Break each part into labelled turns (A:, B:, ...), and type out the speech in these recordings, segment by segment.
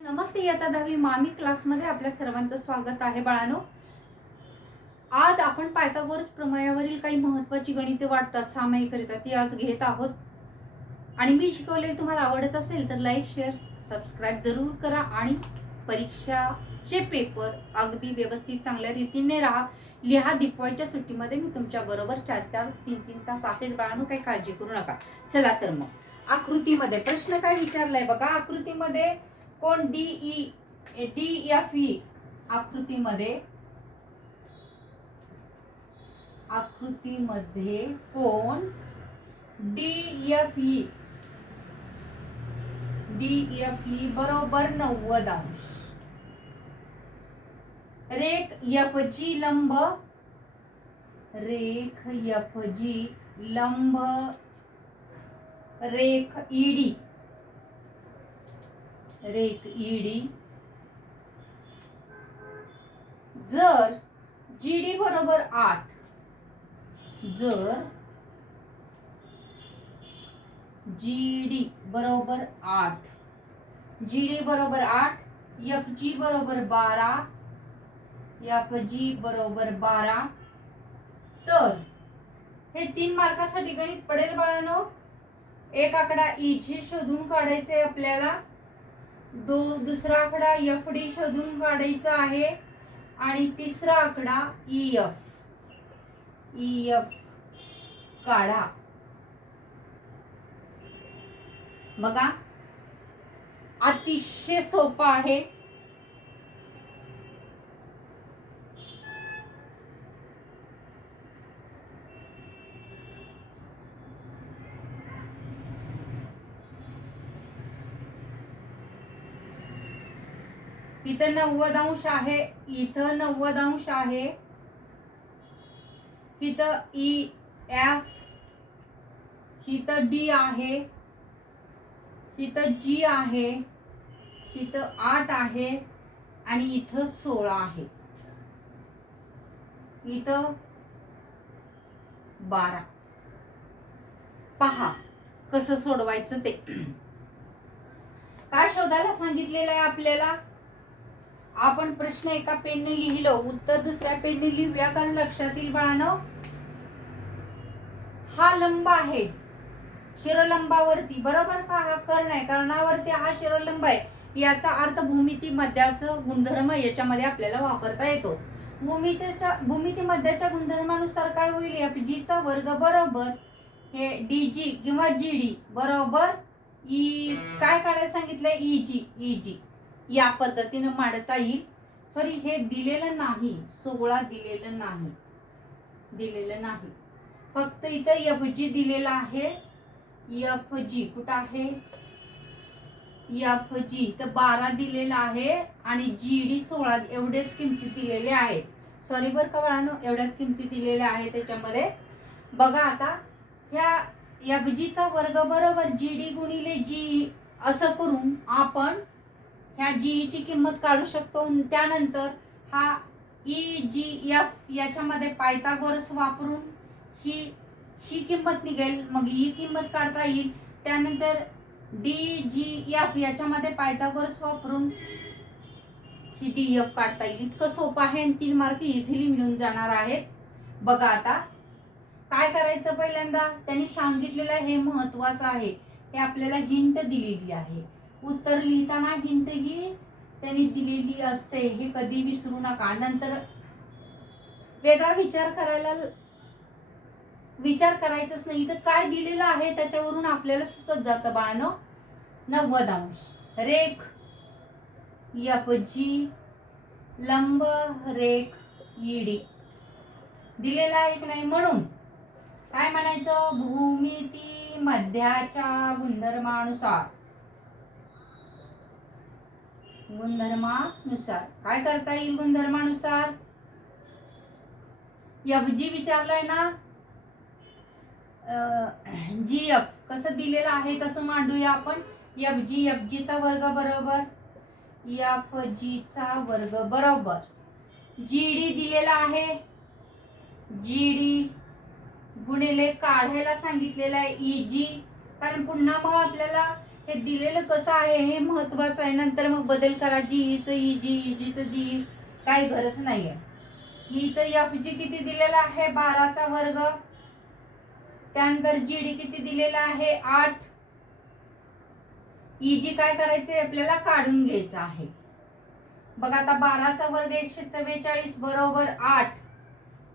A: नमस्ते इयत्ता दहावी मामी क्लासमध्ये आपल्या सर्वांचं स्वागत आहे बाळानो. आज आपण पायथागोरस प्रमेयावरील काही महत्त्वाची गणिते वाटतात सामायिकरित्या ती आज घेत आहोत. आणि मी शिकवलेली तुम्हाला आवडत असेल तर लाईक शेअर सबस्क्राईब जरूर करा आणि परीक्षाचे पेपर अगदी व्यवस्थित चांगल्या रीतीने राहा. लिहा दिपवायच्या सुट्टीमध्ये मी तुमच्या बरोबर चार चार तीन तीन तास आहेच बाळानो काही काळजी करू नका. चला तर मग. आकृतीमध्ये प्रश्न काय विचारलाय बघा. आकृतीमध्ये कोण? D E D F E आकृतीमध्ये आकृतीमध्ये कोण? D F E D F E बरोबर नव्वद अंश. रेख एफ जी लंब. रेख एफ जी लंब. रेख e, ईडी रेख ईडी जर जी डी बरोबर आठ जर जी डी बरोबर आठ जी डी बरोबर आठ एफ जी बरोबर बारा एफ जी बरोबर बारा तर हे तीन मार्कासाठी गणित पडेल बाळानो. एक आकडा इजी शोधून काढायचे आपल्याला. दो दुसरा आकडा एफ डी शोधून काढायचा आहे. आणि तिसरा आकडा ई एफ ई एफ काढा. बघा. अतिशय सोपा आहे. इथं नव्वद अंश आहे इथं नव्वद अंश आहे. इथं e, ई एफ इथं डी आहे. इथं जी आहे. इथं आठ आहे. आणि इथं सोळा आहे. इथं बारा. पहा कसं सोडवायचं ते. काय शोधायला सांगितलेलं आहे आपल्याला? आपण प्रश्न एका पेनने लिहिलो उत्तर दुसऱ्या पेनने लिहूया कारण लक्षात येईल बाळानं हा लंब आहे. शिरोलंबावरती बरोबर का? हा कर्ण आहे. कर्णावरती हा शिरोलंब आहे. याचा अर्थ भूमिती मध्याचं गुणधर्म याच्यामध्ये आपल्याला वापरता येतो. भूमितीच्या भूमिती मध्याच्या गुणधर्मानुसार काय होईल? एफ जीचा वर्ग बरोबर हे डी जी किंवा जी डी बरोबर ई काय काढायला सांगितलंय? ई जी ई जी या पद्धतीनं मांडता येईल. सॉरी हे दिलेलं नाही. सोळा दिलेलं नाही. दिलेलं नाही. फक्त इथं एफ जी दिलेलं आहे. एफ जी कुठं आहे? एफ जी तर बारा दिलेला आहे आणि जी डी सोळा एवढेच किमती दिलेले आहेत. सॉरी बरं का बाळानो एवढ्याच किमती दिलेल्या आहेत त्याच्यामध्ये. बघा आता ह्या एफ जीचा वर्ग बरोबर जी डी गुणिले जी असं करून आपण ह्या जी ची किंमत काढू शकतो. त्यानंतर हा ई जी एफ याच्यामध्ये पायथागोरस वापरून ही ही किंमत निघेल. मग ही किंमत काढता येईल. त्यानंतर डी जी एफ याच्यामध्ये पायथागोरस वापरून ही डी एफ काढता येईल. इतकं सोपं आहे आणि तीन मार्क इझिली मिळून जाणार आहेत. बघा आता काय करायचं पहिल्यांदा? त्यांनी सांगितलेलं हे महत्वाचं आहे. हे आपल्याला हिंट दिलेली आहे. उत्तर लिहिताना हिंट ही त्यांनी दिलेली असते. हे कधी विसरू नका. नंतर वेगळा विचार करायला विचार करायचाच नाही. तर काय दिलेलं आहे त्याच्यावरून आपल्याला सुचत जातं बाळानं. नव्वद अंश. रेख. यपजी जी लंब. रेख. ईडी दिलेला आहे की नाही? म्हणून काय म्हणायचं? भूमिती मध्याच्या गुणधर्मानुसार. गुणधर्मानुसार. काय करता येईल गुणधर्मानुसार? एफ जी विचारलंय ना जी एफ कसं दिलेलं आहे तसं मांडूया आपण. एफ जी एफ जीचा वर्ग बरोबर. एफ जीचा वर्ग बरोबर. जी डी दिलेला आहे. जी डी गुणिले काढायला सांगितलेलं आहे ई जी. कारण पुन्हा मग आपल्याला हे दिलेलं कसं आहे हे महत्वाचं आहे. नंतर मग बदल करा. जीचं ई जी इजीचं जी काही गरज नाहीये. तर एफ जी किती दिलेला आहे? बाराचा वर्ग. त्यानंतर जी डी किती दिलेला आहे? आठ. इजी काय करायचे आपल्याला काढून घ्यायचं आहे. बघा आता बाराचा वर्ग एकशे चव्वेचाळीस बरोबर आठ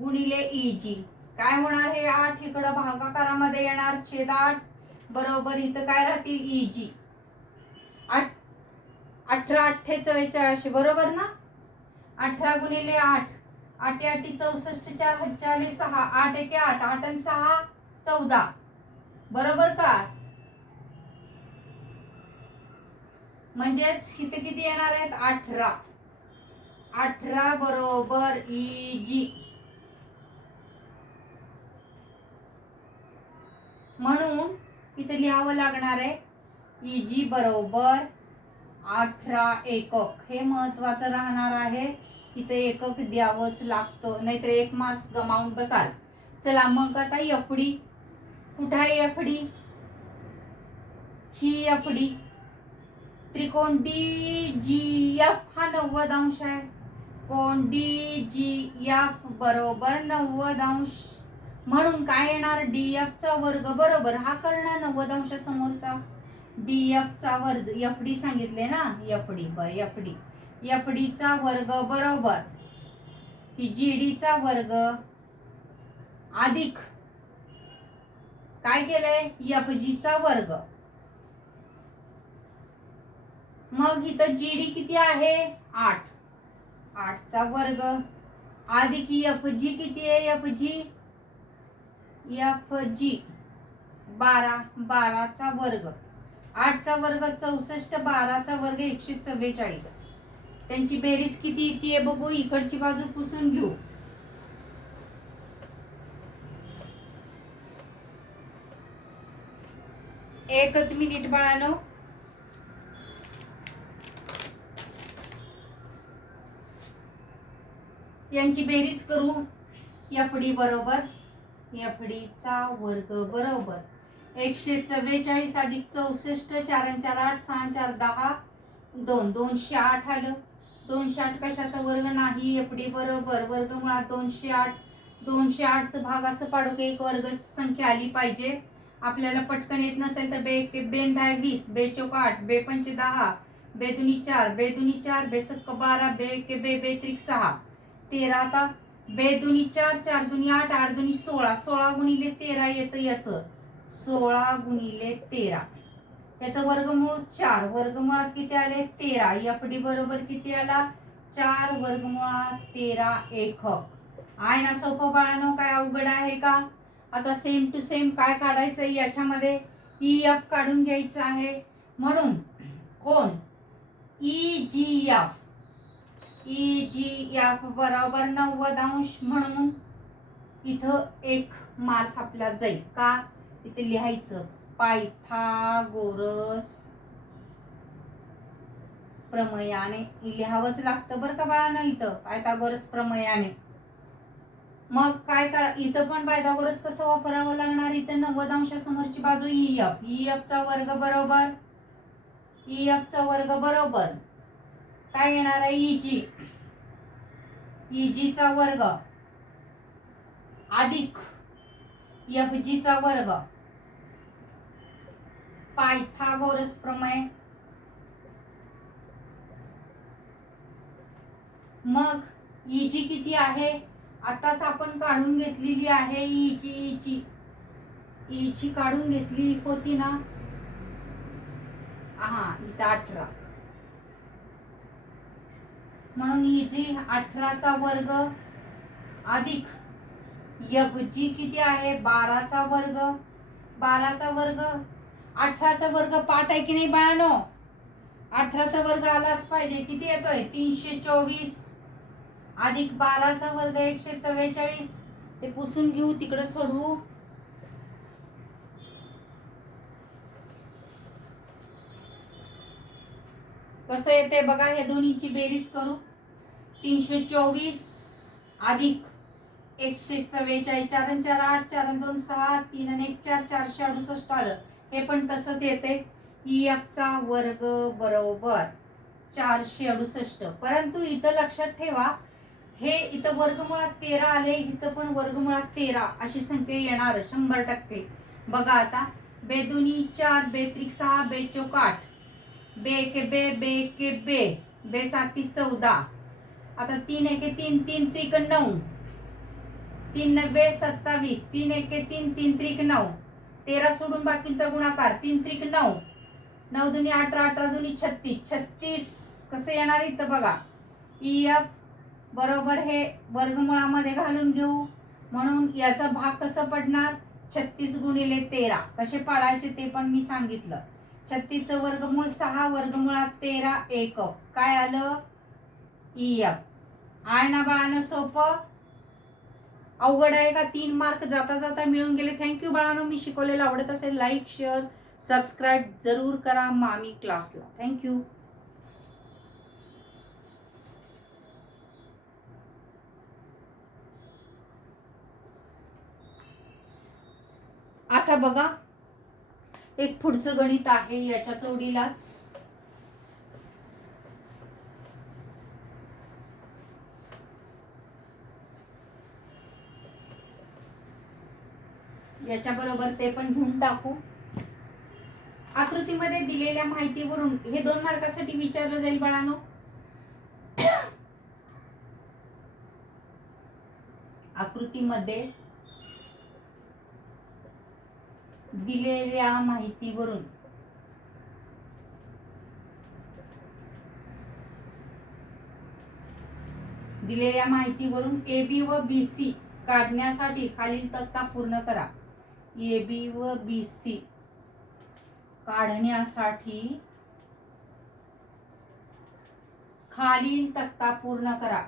A: गुणिले इजी काय होणार हे? आठ इकडं भागाकारामध्ये येणार. छेद आठ. बरोबर इथं काय राहतील? इजी आठ अठरा अठ्ठे चव्वेचाळीसशे बरोबर ना? अठरा गुणिले आठ आठ आठी चौसष्ट चार हत्यालीस सहा आठ एके आठ आठ आणि सहा चौदा. बरोबर का? म्हणजेच इथे किती येणार आहेत? अठरा. अठरा बरोबर इजी म्हणून इथे लिहावं लागणार आहे. इजी बरोबर अठरा एकक. हे महत्वाचं राहणार आहे. इथे एकक द्यावंच लागतं. नाहीतर एक मार्क्स गमावून बसाल. चला मग आता एफडी कुठं आहे एफडी ही एफडी त्रिकोण डी जी एफ हा नव्वद अंश आहे. कोण? डी जी एफ बरोबर नव्वद अंश. म्हणून काय येणार? डी एफचा वर्ग बरोबर. हा करणार नव्वद अंश समोरचा. डी एफचा वर्ग एफ डी सांगितले ना? एफ डी बर एफ डी एफ डीचा वर्ग बरोबर. जी डी चा वर्ग अधिक काय केलंय? एफ जीचा वर्ग. मग इथं जी डी किती आहे? आठ. आठचा वर्ग. अधिक एफ जी किती आहे? एफ जी एफ जी बारा बाराचा वर्ग. आठचा वर्ग चौसष्ट बाराचा वर्ग एकशे चव्वेचाळीस. त्यांची बेरीज किती येते बघू? इकडची बाजू पुसून घेऊ. एकच मिनिट बाळानो. यांची बेरीज करू. या पुढी बरोबर. एफडीचा वर्ग बरोबर. एकशे चव्वेचाळीस अधिक चौसष्ट चार चार आठ सहा चार दहा दोन दोनशे आठ आलं. दोनशे आठ कशाचा वर्ग नाही? एफडी बरोबर. वर्ग मुळात दोनशे आठ दोनशे आठचं भाग असं पाडू की एक वर्ग संख्या आली पाहिजे. आपल्याला पटकन येत नसेल तर बे एक बेन दहा वीस बेचोक आठ बे पंच दहा बेदुनी चार बेदुनी चार बे सक्क बारा बे के बे बे त्रिक सहा. तेरा आता. बे दुनी चार चार दुनी आठ आठ दुनी सोळा. सोळा गुणिले तेरा येतं याचं. सोळा गुणिले तेरा. याचं वर्गमूळ चार. वर्गमुळात किती आले? तेरा. एफ डी बरोबर किती आला? चार. वर्गमुळात तेरा एकक आहे ना सोपं बाळानो? काय अवघड आहे का? आता सेम टू सेम काय काढायचं याच्यामध्ये? ई एफ काढून घ्यायचं आहे. म्हणून कोण? E G F E G F बरोबर नव्वद अंश म्हणून इथं एक मार्क्स आपल्याला जाईल. का? इथे लिहायचं. पायथागोरस प्रमयाने. लिहावंच लागतं बरं का बाळानं इथं? पायथागोरस प्रमयाने. मग काय करा इथं पण पायथागोरस कसं वापरावं लागणार? इथं नव्वद अंशासमोरची बाजू ई एफ ई एफचा वर्ग बरोबर? ई एफचा वर्ग बरोबर? काय येणार आहे? ई जी चा वर्ग. अधिक एफ चा वर्ग. पायथागोरस प्रमेय. मग ईजी किती आहे? आताच आपण काढून घेतलेली आहे इजी ईची ईची काढून घेतली होती ना? हा इथं अठरा. म्हणून इजी अठराचा वर्ग अधिक यफ जी किती आहे? बाराचा वर्ग. बाराचा वर्ग. अठराचा वर्ग पाठ आहे की नाही बाळानो? अठराचा वर्ग आलाच पाहिजे. किती येतोय? तीनशे चोवीस. अधिक बाराचा वर्ग एकशे चव्वेचाळीस. ते पुसून घेऊ तिकडं सोडवू कसं येते बघा हे दोन्हीची बेरीज करू. तीनशे चोवीस अधिक एकशे चव्वेचाळीस चार चार आठ चार दोन सहा तीन आणि एक चार चारशे अडुसष्ट आलं. हे पण तसंच येते ई चा वर्ग बरोबर चारशे अडुसष्ट. परंतु इथं लक्षात ठेवा हे इथं वर्गमुळात तेरा आले इथं पण वर्गमुळात तेरा अशी संख्या येणार शंभर टक्के. बघा आता बेदुनी चार बेत्रिक सहा बेचोक आठ. बे के बे बे के बे. बे साती चौदा. आता तीन एके तीन तीन त्रिक नऊ. तीन नव्वे सत्तावीस. तीन एके तीन तीन त्रिक नऊ. तेरा सोडून बाकीचा गुणाकार. तीन त्रिक नऊ. नऊ दुनी अठरा अठरा दुनी छत्तीस. छत्तीस कसं येणार इथं बघा. ई एफ बरोबर हे वर्गमुळामध्ये घालून घेऊ. म्हणून याचा भाग कसं पडणार? छत्तीस गुणिले तेरा. कसे पाडायचे ते पण मी सांगितलं. छत्तीसचं वर्गमूळ सहा वर्गमुळात तेरा एक. काय आलं? ई आय ना बाळानं सोपं. अवघड आहे का? तीन मार्क जाता जाता मिळून गेले. थँक्यू बाळानो मी शिकवलेलं आवडत असेल लाईक शेअर सबस्क्राईब जरूर करा मामी क्लासला. थँक्यू आता बघा एक पुढचं गणित आहे याच्या तोडीलाच याच्या बरोबर ते पण घेऊन टाकू. आकृतीमध्ये दिलेल्या माहितीवरून हे दोन मार्कासाठी विचारलं जाईल बाळानो. आकृतीमध्ये दिलेल्या माहितीवरून. दिलेल्या माहितीवरून ए बी व बी सी काढण्यासाठी खालील तक्ता पूर्ण करा. ए बी व बी सी काढण्यासाठी खालील तक्ता पूर्ण करा.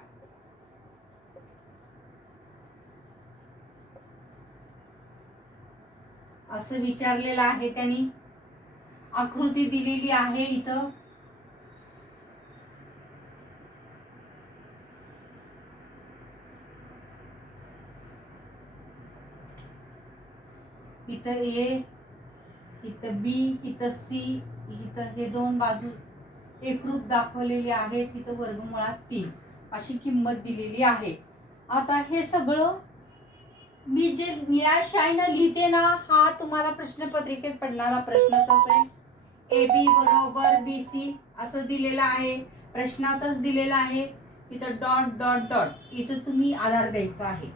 A: असं विचारलेलं आहे त्यांनी. आकृती दिलेली आहे इथं. इथं ए इथं बी इथं सी इथं हे दोन बाजू एकरूप दाखवलेले आहेत. इथं वर्गमुळात तीन अशी किंमत दिलेली आहे. आता हे सगळं मी जे निळ्या शाईनं लिहिते ना हा तुम्हाला प्रश्नपत्रिकेत पडणारा प्रश्नच असेल. ए बी बरोबर बी सी असं दिलेलं आहे प्रश्नातच दिलेलं आहे. इथं डॉट डॉट डॉट. इथं तुम्ही आधार द्यायचा आहे.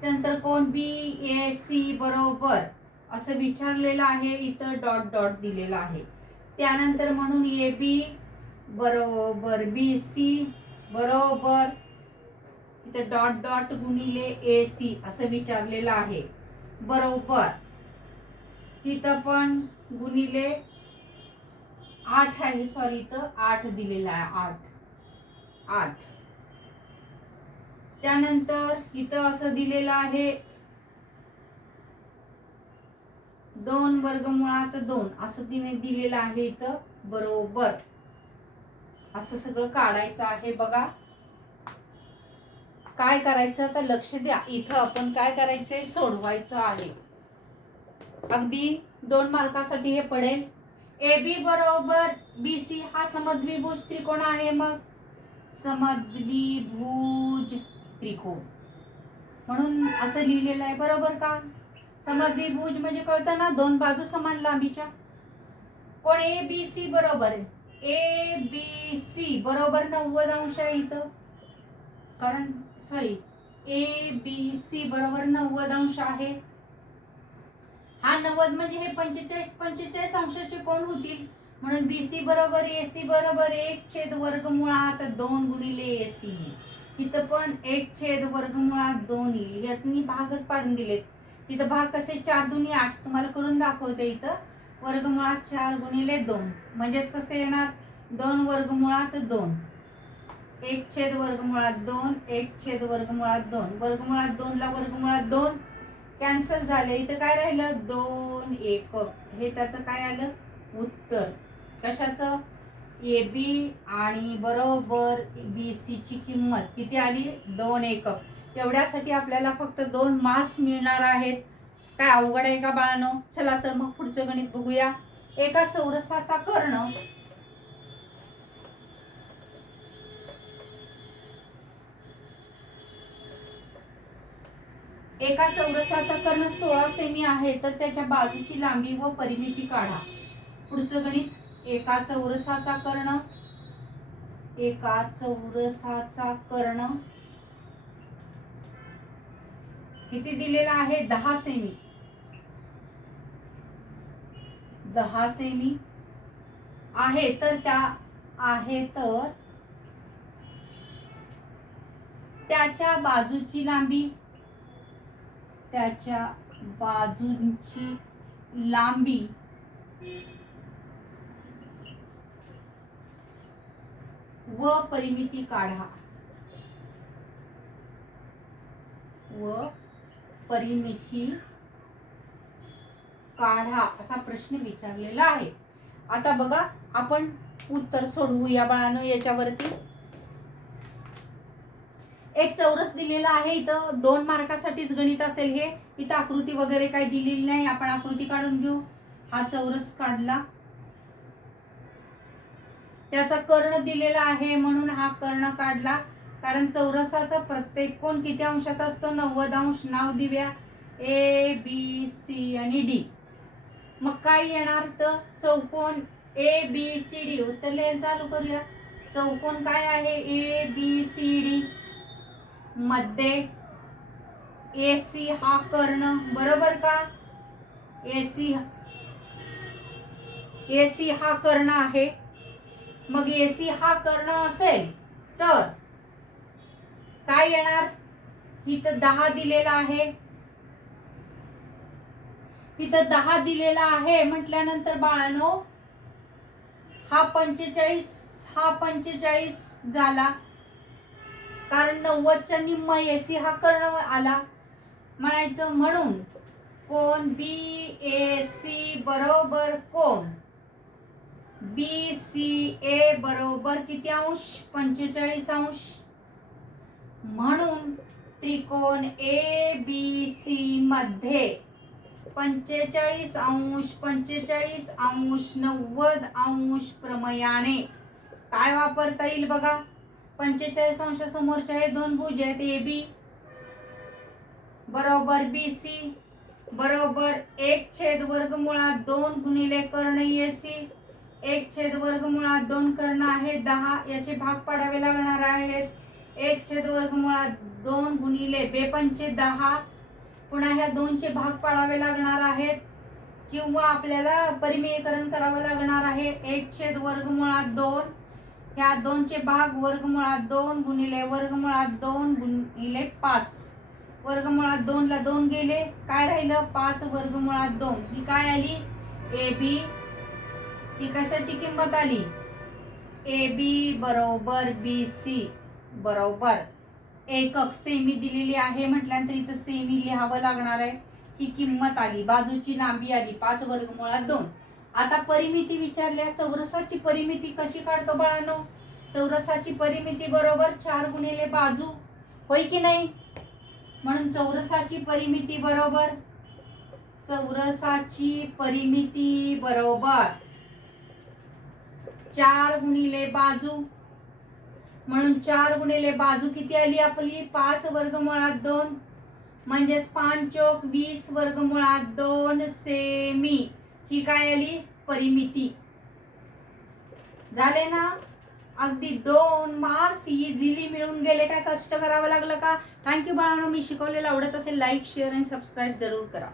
A: त्यानंतर कोण? बी ए सी बरोबर. असं विचारलेलं आहे इथं डॉट डॉट दिलेलं आहे. त्यानंतर म्हणून ए बी बरोबर बी सी बरोबर. इथं डॉट डॉट गुणिले ए सी असं विचारलेलं आहे. बरोबर. इथं पण गुणिले आठ आहे सॉरी इथं आठ दिलेलं आहे आठ. आठ. त्यानंतर इथं असं दिलेलं आहे दोन वर्गमुळात दोन असं तिने दिलेलं आहे इथं बरोबर. असं सगळं काढायचं आहे बघा. काय करायचं तर लक्ष द्या. इथं आपण काय करायचंय? सोडवायचं आहे. अगदी दोन मार्कासाठी हे पडेल. ए बी बरोबर. बी सी हा समद्विभुज त्रिकोण आहे मग. समद्विभुज त्रिकोण. म्हणून असं लिहिलेलं आहे. बरोबर का? समद्विभुज म्हणजे कळतं ना? दोन बाजू समान लांबीच्या. कोण? ए बी सी बरोबर ए बी सी बरोबर नव्वद अंश आहे इथं. कारण सॉरी ए बी सी बरोबर नव्वद अंश आहे. हा नव्वद म्हणजे हे पंचेचाळीस पंचेचाळीस अंशाचे कोण होतील? म्हणून बी सी बरोबर ए सी बरोबर एक छेद वर्गमुळात दोन गुणिले ए सी इथं पण एक छेद वर्गमुळात दोन येईल. यातनी भागच पाडून दिलेत. इथं भाग कसे? चार दुनी आठ. तुम्हाला करून दाखवते इथं. वर्गमुळात चार गुणिले दोन. म्हणजेच कसे येणार? दोन वर्गमुळात दोन. एक छेद वर्गमुळात दोन एक छेद वर्गमुळात दोन. वर्गमुळात दोनला वर्गमुळात दोन. कॅन्सल झाले. इथं काय राहिलं? दोन एकक हे त्याचं काय आलं? उत्तर. कशाचं? ए बी आणि बरोबर बी ची किंमत. किती आली? दोन एकक एवढ्यासाठी आपल्याला फक्त दोन मार्क्स मिळणार आहेत. काय अवघड आहे का बाळानो? चला तर मग पुढचं गणित बघूया. एका चौरसाचा कर्ण एका चौरसाचा कर्ण सोळा सेमी आहे तर त्याच्या बाजूची लांबी व परिमिती काढा. पुढचं गणित एका चौरसाचा कर्ण एका चौरसाचा कर्ण किती दिलेला आहे? दहा सेमी. दहा सेमी आहे तर त्या आहे तर त्याच्या बाजूची लांबी त्याच्या बाजूंची लांबी व परिमिती काढा. व परिमिती काढा असा प्रश्न विचारलेला आहे. आता बघा आपण उत्तर सोडवू या बाळानं याच्यावरती. एक चौरस दिलेला आहे इथं. दोन मार्कासाठीच गणित असेल हे. इथं आकृती वगैरे काही दिलेली नाही. आपण आकृती काढून घेऊ. हा चौरस काढला. त्याचा कर्ण दिलेला आहे म्हणून हा कर्ण काढला. कारण चौरसाचा प्रत्येक कोण किती अंशात असतो? नव्वद अंश. नाव दिव्या. ए बी सी आणि डी मग काय येणार तर? चौकोन ए बी सी डी उत्तर लिहायला चालू करूया. चौकोन काय आहे? ए बी सी डी मध्ये ए सी हा कर्ण बरोबर का? ए सी ए सी हा कर्ण आहे. मग ए सी हा कर्ण असेल तर काय येणार? इथं दहा दिलेला आहे. इथं दहा दिलेला आहे म्हटल्यानंतर बाळानो हा पंचेचाळीस हा पंचेचाळीस झाला. कारण नव्वदच्या निम्म एसी हा कर्ण आला. म्हणायचं म्हणून कोण? बी ए सी बरोबर कोण? बी सी ए बरोबर किती अंश? पंचेचाळीस अंश. म्हणून त्रिकोण ए बी सी मध्ये पंचेचाळीस अंश पंचेचाळीस अंश नव्वद अंश प्रमयाने काय वापरता येईल बघा? पंचेचाळीस अंश समोरच्या हे दोन भुज आहेत ए बी बरोबर बी सी बरोबर एक छेद वर्ग मुळात दोन गुणिले कर्ण ए सी एक छेद वर्ग मुळात दोन कर्ण आहे दहा. याचे भाग पाडावे लागणार आहेत. एक छेद वर्ग मुळात दोन गुणिले बेपंचे दहा. पुन्हा ह्या दोनचे भाग पाडावे लागणार आहेत. किंवा आपल्याला परिमेयकरण करावं लागणार आहे. एक छेद वर्ग मुळात दोन. ह्या दोनचे भाग वर्गमुळात दोन गुणिले वर्गमुळात दोन गुणिले पाच. वर्गमुळात दोनला दोन गेले. काय राहिलं? पाच वर्गमुळात दोन. ही काय आली? A B. ही कशाची किंमत आली? ए बी बरोबर बी सी. बरोबर. एकक सेमी दिलेली आहे म्हटल्यानंतर इथं सेमी लिहावं लागणार आहे. ही किंमत आली. बाजूची लांबी आली. पाच वर्गमुळात दोन. आता परिमिती विचारल्या चौरसाची परिमिती कशी काढतो बाळानो? चौरसाची परिमिती बरोबर चार गुणिले बाजू होय की नाही? म्हणून चौरसाची परिमिती बरोबर चौरसाची परिमिती बरोबर चार गुणिले बाजू. म्हणून चार गुणिले बाजू किती आली आपली? पाच वर्गमुळात दोन म्हणजेच पाच चौक वीस वर्गमुळात दोन सेमी. ही काय आली? परिमिती. झाले ना? अगदी दोन मार्क्स इझिली मिळून गेले. काय कष्ट करावं लागलं का? थँक्यू बाळांनो मी शिकवलेलं आवडत असेल लाईक शेअर आणि सबस्क्राईब जरूर करा.